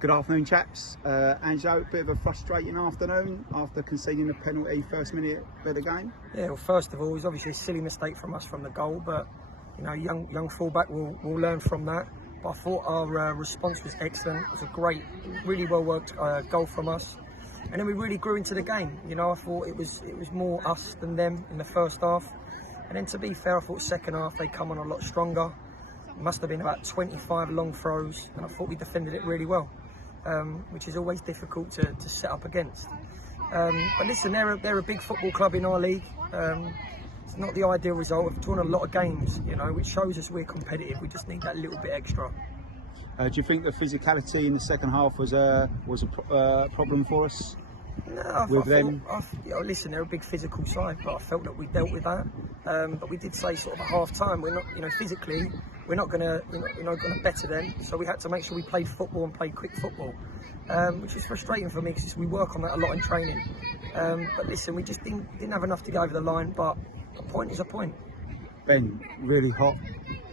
Good afternoon, chaps. Angelo, bit of a frustrating afternoon after conceding a penalty first minute of the game. Yeah, well, first of all, it was obviously a silly mistake from us from the goal, but you know, young fullback will learn from that. But I thought our response was excellent. It was a great, really well worked goal from us, and then we really grew into the game. You know, I thought it was more us than them in the first half, and then to be fair, I thought second half they come on a lot stronger. It must have been about 25 long throws, and I thought we defended it really well. Which is always difficult to set up against. But listen, they're a big football club in our league. It's not the ideal result. We've drawn a lot of games, you know, which shows us we're competitive. We just need that little bit extra. Do you think the physicality in the second half was a problem for us? No, listen, they're a big physical side, but I felt that we dealt with that. But we did say sort of at half time, we're not, you know, physically, we're not going to better them. So we had to make sure we played football and played quick football, which is frustrating for me because we work on that a lot in training. But listen, we just didn't have enough to go over the line. But a point is a point. Ben, really hot,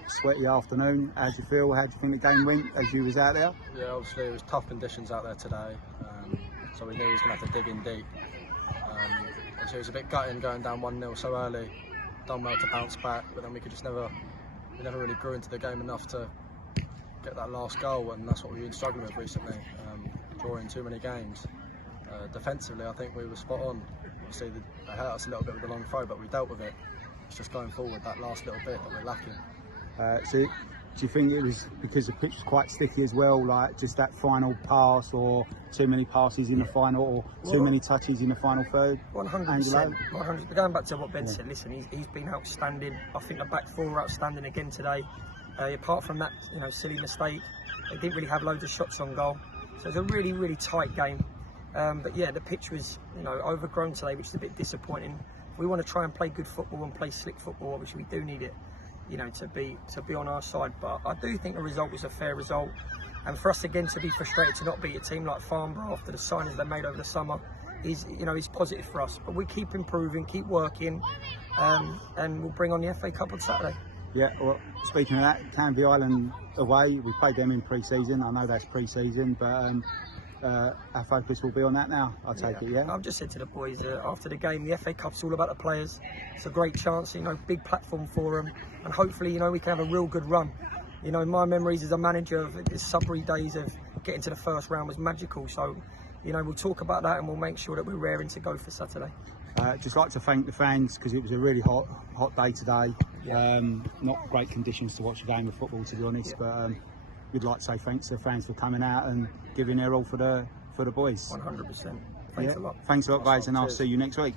sweaty afternoon. How do you feel? How do you think the game went as you was out there? Yeah, obviously it was tough conditions out there today. So we knew he was going to have to dig in deep. So it was a bit gutting going down 1-0 so early. Done well to bounce back, but then we never really grew into the game enough to get that last goal, and that's what we've been struggling with recently, drawing too many games. Defensively, I think we were spot on. Obviously, they hurt us a little bit with the long throw, but we dealt with it. It's just going forward, that last little bit that we're lacking. So do you think it was because the pitch was quite sticky as well, like just that final pass, or too many passes in the final, or too many touches in the final third? 100%. 100%. Going back to what Ben said, listen, he's been outstanding. I think the back four were outstanding again today. Apart from that, you know, silly mistake, they didn't really have loads of shots on goal. So it was a really, really tight game. But yeah, the pitch was, you know, overgrown today, which is a bit disappointing. We want to try and play good football and play slick football. Obviously, we do need it, you know, to be on our side. But I do think the result was a fair result, and for us again to be frustrated to not beat a team like Farnborough after the signings they made over the summer is positive for us. But we keep improving, keep working, and we'll bring on the FA Cup on Saturday. Yeah, well, speaking of that, Canvey Island away, we played them in pre-season. I know that's pre-season, but our focus will be on that now, I take it, yeah? I've just said to the boys after the game, the FA Cup's all about the players. It's a great chance, you know, big platform for them, and hopefully, you know, we can have a real good run. You know, my memories as a manager of the Sudbury days of getting to the first round was magical, so, you know, we'll talk about that and we'll make sure that we're raring to go for Saturday. Just like to thank the fans because it was a really hot day today. Yeah. Not great conditions to watch a game of football, to be honest, but we'd like to say thanks to the fans for coming out and giving their all for the boys. 100%. Thanks a lot. Thanks a lot, guys, and I'll see you next week.